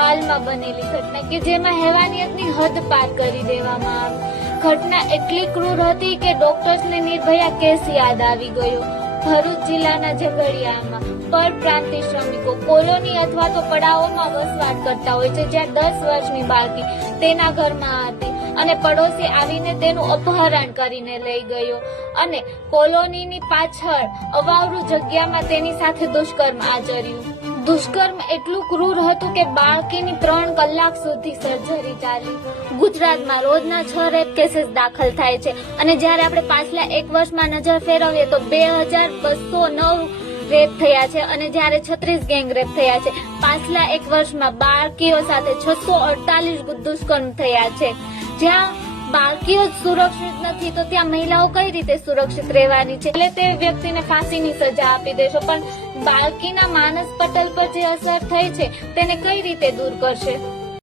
હાલમાં બનેલી ઘટના કે જેમાં હેવાનિયતની હદ પાર કરી દેવામાં આવી. ઘટના એટલી ક્રૂર હતી કે ડોક્ટર્સને નિર્ભયા કેસ યાદ આવી ગયો. ભરૂચ જિલ્લાના ઝઘડિયામાં પરપ્રાંતિય શ્રમિકો કોલોની અથવા તો પડાવોમાં વસવાટ કરતા હોય છે, જ્યાં 10 વર્ષની બાળકી તેના ઘરમાં હતી અને પડોશી આવીને તેનું અપહરણ કરીને લઈ ગયો અને કોલોનીની પાછળ અવાવરૂ જગ્યામાં તેની સાથે દુષ્કર્મ આચર્યું. દુષ્કર્મ એટલું ક્રૂર હતું કે બાળકીની 3 કલાક સુધી સર્જરી ચાલી. ગુજરાતમાં રોજના 6 રેપ કેસીસ દાખલ થાય છે અને જ્યારે આપણે પાછલા 1 વર્ષમાં નજર ફેરવીએ તો 2209 રેપ થયા છે અને જ્યારે 36 ગેંગ રેપ થયા છે. પાછલા 1 વર્ષમાં બાળકીઓ સાથે 648 દુષ્કર્મ થયા છે. જ્યાં બાળકીઓ જ સુરક્ષિત નથી તો ત્યાં મહિલાઓ કઈ રીતે સુરક્ષિત રહેવાની છે? એટલે તે વ્યક્તિને ફાંસીની સજા આપી દેશો, પણ બાળકીના માનસ પટલ પર જે અસર થઈ છે તેને કઈ રીતે દૂર કરશે?